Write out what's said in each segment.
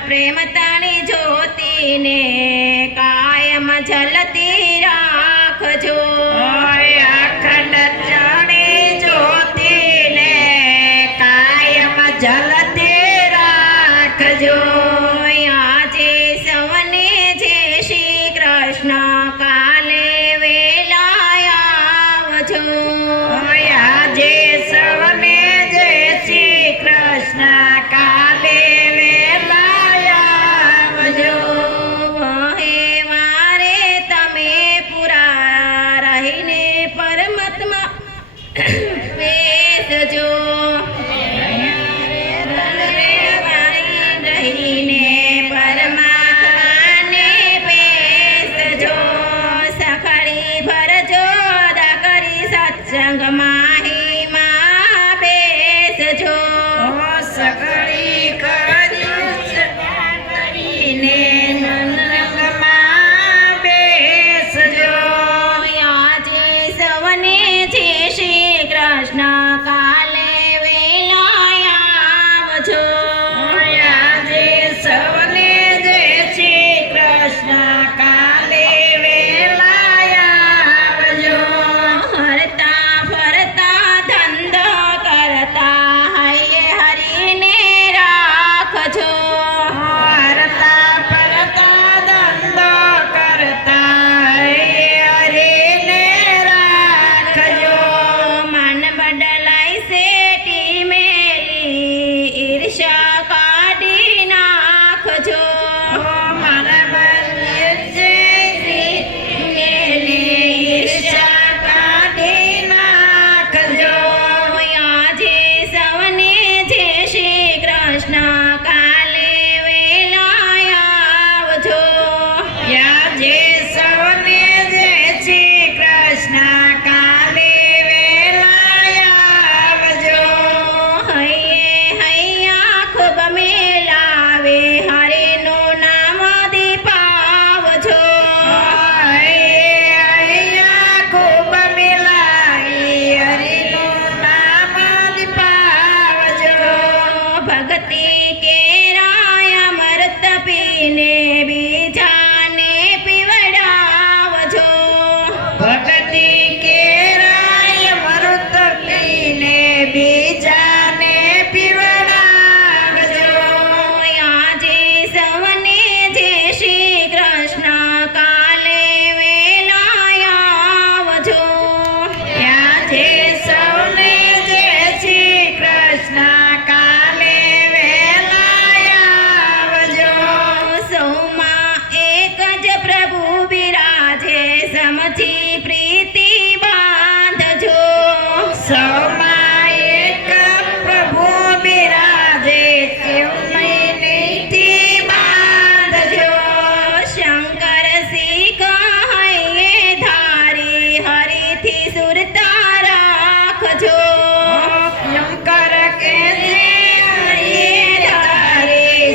પ્રેમ તાણી જ્યોતિને કાયમ જલતી રાખજો અખંડ તાણી જ્યોતિને કાયમ જલતી રાખજો આજે સૌને જય શ્રી કૃષ્ણ કાલે વેલા આવજો આજે સૌને જય શ્રી કૃષ્ણ કાલે વેલા આવજો હે વારે તમે પૂરા રહીને પરમાત્મા બેસજો રહીને પરમાત્માને બેસજો સખડી ભરજો દાકરી સત્સંગમાં હિમાં બેસજો સગડી કરીને નંદમાં બેસજો આજે સૌને જય શ્રી કૃષ્ણ કાલે વેલા આવજો આજે સૌને જય શ્રી કૃષ્ણ કાલે વેલા આવજો હરતા ફરતા ધંધો કરતા હૈયે હરીને રાખજો હરતા ફરતા ધંધો કરતા હરીને રાખજો મન બદલાય શેટી મેલી ઈર્ષા કાઢી નાખજો મન બદલે મેલી ઈર્ષા કાઢી નાખજો આજે સૌને જય શ્રી કૃષ્ણ કાલે વેલા આવજો આજે સૌને જય શ્રી કૃષ્ણ કાલે વેલા આવજો હૈયે હૈયા ખૂબ મેલાવે હરેનું નામ દીપાવજો અહીંયા ખૂબ મિલાવી હરિનું નામ દીપાવજો ભક્તિ કેરાય અમૃત પીને બીજાને પીવડાવજો ભક્તિ કેરાય મૃત પીને બીજાને પીવડાવજો આજે સૌને જય શ્રી કૃષ્ણ કાલે વેલા આવજો આજે સૌને જય શ્રી કૃષ્ણ કાલે વેલા આવજો સૌમાં એક જ પ્રભુ બિરાજે સમથી પ્રીતિ બાંધજો સૌમાં એક પ્રભુ બિરાજે તેમને નીતિ બાંધજો શંકર શીખ હૈયે ધારી હરિથી સુરતા રાખજો શંકર કે હરિ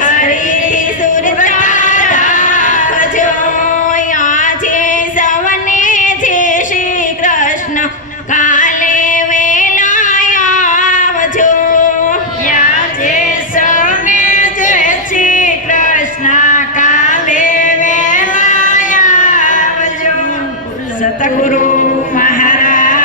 હરિથી સુરતા રાખજો આજે સૌને જય શ્રી કૃષ્ણ કાલે વેલા આવજો આજે સૌને જય શ્રી કૃષ્ણ કાલે વેલા આવજો સતગુરુ મહારાજ